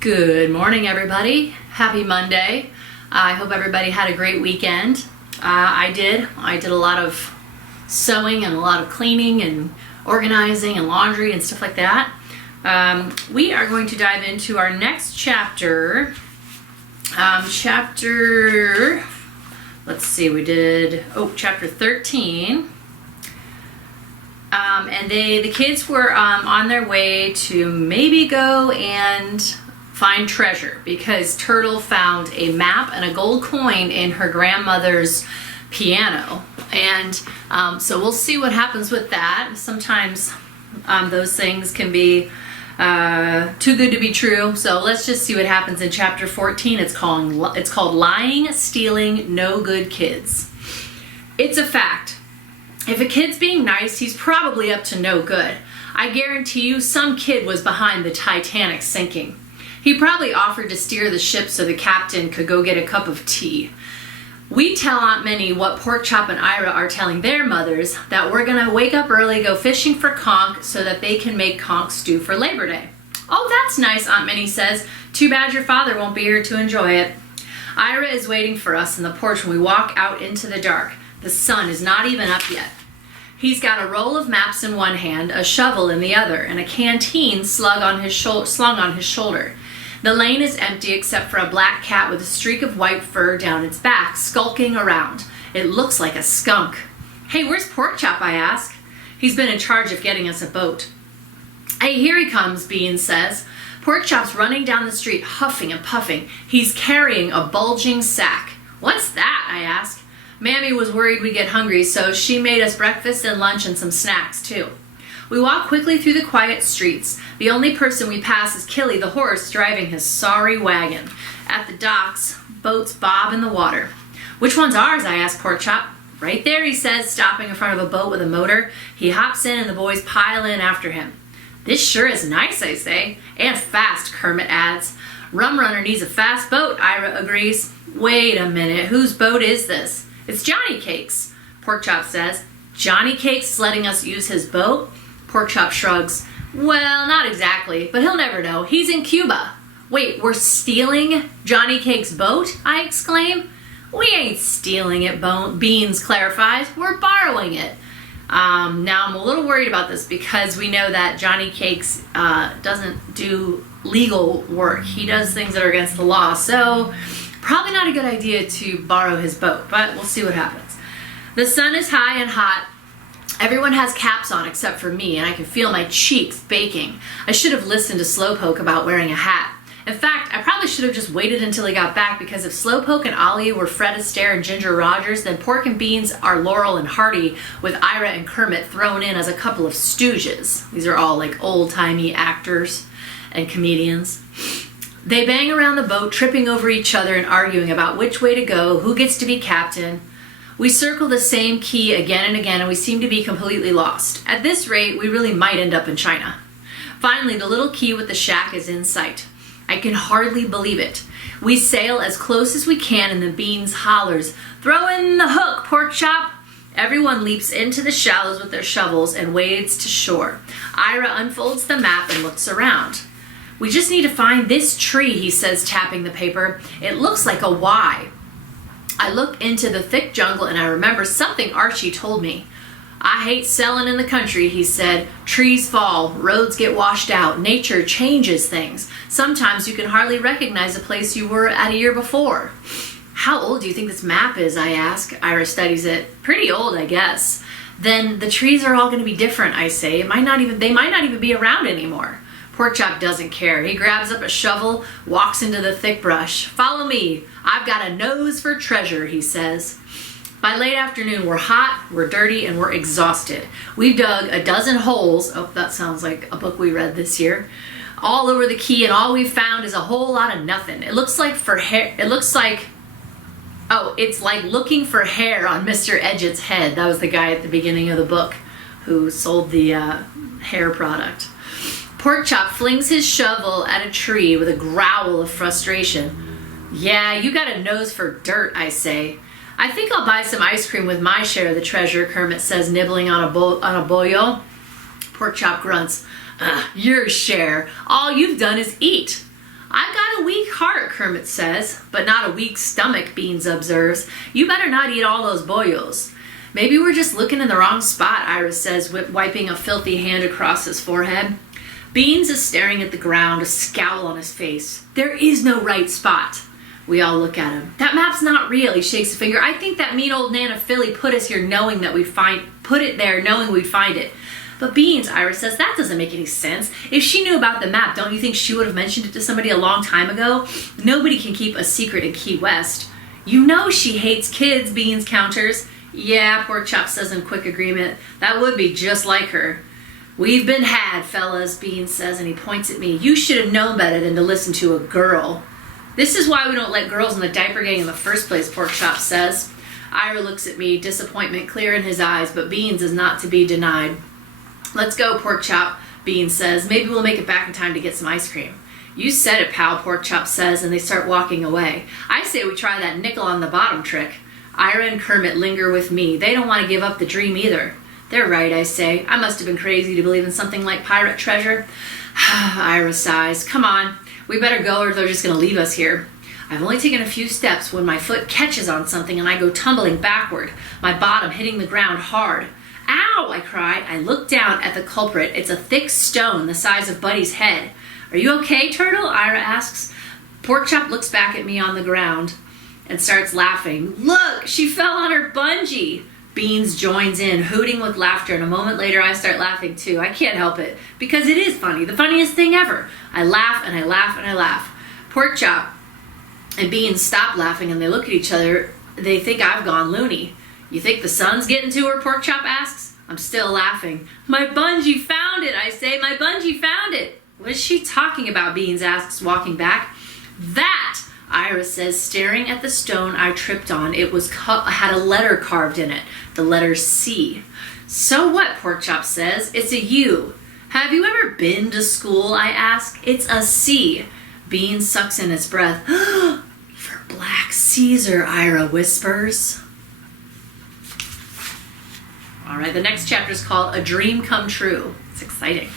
Good morning, everybody. Happy Monday. I hope everybody had a great weekend. I did. I did a lot of sewing and a lot of cleaning and organizing and laundry and stuff like that. We are going to dive into our next chapter. Let's see, we did, chapter 13. And the kids were on their way to maybe go and find treasure because Turtle found a map and a gold coin in her grandmother's piano. And so we'll see what happens with that. Sometimes those things can be too good to be true. So let's just see what happens in chapter 14. It's called Lying, Stealing, No Good Kids. It's a fact. If a kid's being nice, he's probably up to no good. I guarantee you some kid was behind the Titanic sinking. He probably offered to steer the ship so the captain could go get a cup of tea. We tell Aunt Minnie what Porkchop and Ira are telling their mothers, that we're going to wake up early, go fishing for conch so that they can make conch stew for Labor Day. Oh, that's nice, Aunt Minnie says. Too bad your father won't be here to enjoy it. Ira is waiting for us in the porch when we walk out into the dark. The sun is not even up yet. He's got a roll of maps in one hand, a shovel in the other, and a canteen slung on his shoulder. The lane is empty except for a black cat with a streak of white fur down its back, skulking around. It looks like a skunk. Hey, where's Porkchop, I ask. He's been in charge of getting us a boat. Hey, here he comes, Beans says. Porkchop's running down the street, huffing and puffing. He's carrying a bulging sack. What's that, I ask. Mammy was worried we'd get hungry, so she made us breakfast and lunch and some snacks, too. We walk quickly through the quiet streets. The only person we pass is Killy the horse driving his sorry wagon. At the docks, boats bob in the water. Which one's ours, I ask Porkchop. Right there, he says, stopping in front of a boat with a motor. He hops in and the boys pile in after him. This sure is nice, I say. And fast, Kermit adds. Rum Runner needs a fast boat, Ira agrees. Wait a minute, whose boat is this? It's Johnny Cakes, Porkchop says. Johnny Cakes letting us use his boat? Porkchop shrugs. Well, not exactly, but he'll never know. He's in Cuba. Wait, we're stealing Johnny Cake's boat? I exclaim. We ain't stealing it, Beans clarifies. We're borrowing it. Now, I'm a little worried about this because we know that Johnny Cakes doesn't do legal work. He does things that are against the law, so probably not a good idea to borrow his boat, but we'll see what happens. The sun is high and hot. Everyone has caps on except for me, and I can feel my cheeks baking. I should have listened to Slowpoke about wearing a hat. In fact, I probably should have just waited until he got back, because if Slowpoke and Ollie were Fred Astaire and Ginger Rogers, then Pork and Beans are Laurel and Hardy, with Ira and Kermit thrown in as a couple of stooges. These are all like old-timey actors and comedians. They bang around the boat, tripping over each other and arguing about which way to go, who gets to be captain. We circle the same key again and again, and we seem to be completely lost. At this rate, we really might end up in China. Finally, the little key with the shack is in sight. I can hardly believe it. We sail as close as we can, and the Beans hollers, "Throw in the hook, Porkchop!" Everyone leaps into the shallows with their shovels and wades to shore. Ira unfolds the map and looks around. We just need to find this tree, he says, tapping the paper. It looks like a Y. I look into the thick jungle and I remember something Archie told me. I hate selling in the country, he said. Trees fall, roads get washed out, nature changes things. Sometimes you can hardly recognize a place you were at a year before. How old do you think this map is, I ask. Ira studies it. Pretty old, I guess. Then the trees are all going to be different, I say. They might not even be around anymore. Porkchop doesn't care. He grabs up a shovel, walks into the thick brush. Follow me. I've got a nose for treasure, he says. By late afternoon, we're hot, we're dirty, and we're exhausted. We've dug a dozen holes. Oh, that sounds like a book we read this year. All over the key, and all we've found is a whole lot of nothing. It's like looking for hair on Mr. Edgett's head. That was the guy at the beginning of the book who sold the hair product. Porkchop flings his shovel at a tree with a growl of frustration. Yeah, you got a nose for dirt, I say. I think I'll buy some ice cream with my share of the treasure, Kermit says, nibbling on a bollo. Porkchop grunts. Your share. All you've done is eat. I've got a weak heart, Kermit says, but not a weak stomach, Beans observes. You better not eat all those bollos. Maybe we're just looking in the wrong spot, Iris says, wiping a filthy hand across his forehead. Beans is staring at the ground, a scowl on his face. There is no right spot. We all look at him. That map's not real, he shakes a finger. I think that mean old Nana Philly put us here knowing that put it there knowing we'd find it. But Beans, Iris says, that doesn't make any sense. If she knew about the map, don't you think she would have mentioned it to somebody a long time ago? Nobody can keep a secret in Key West. You know she hates kids, Beans counters. Yeah, Porkchop says in quick agreement. That would be just like her. We've been had, fellas, Beans says, and he points at me. You should have known better than to listen to a girl. This is why we don't let girls in the diaper gang in the first place, Porkchop says. Ira looks at me, disappointment clear in his eyes, but Beans is not to be denied. Let's go, Porkchop, Beans says. Maybe we'll make it back in time to get some ice cream. You said it, pal, Porkchop says, and they start walking away. I say we try that nickel on the bottom trick. Ira and Kermit linger with me. They don't want to give up the dream either. They're right, I say. I must have been crazy to believe in something like pirate treasure. Ira sighs. Come on, we better go or they're just going to leave us here. I've only taken a few steps when my foot catches on something and I go tumbling backward, my bottom hitting the ground hard. Ow, I cry. I look down at the culprit. It's a thick stone the size of Buddy's head. Are you okay, Turtle? Ira asks. Porkchop looks back at me on the ground and starts laughing. Look, she fell on her bungee. Beans joins in, hooting with laughter, and a moment later I start laughing too. I can't help it, because it is funny, the funniest thing ever. I laugh and I laugh and I laugh. Porkchop and Beans stop laughing and they look at each other. They think I've gone loony. You think the sun's getting to her, Porkchop asks. I'm still laughing. My bungee found it, I say. My bungee found it. What is she talking about, Beans asks, walking back. That, Ira says, staring at the stone I tripped on. It had a letter carved in it, the letter C. So what, Porkchop says. It's a U. Have you ever been to school, I ask. It's a C. Beans sucks in his breath. For Black Caesar, Ira whispers. All right, the next chapter is called A Dream Come True. It's exciting.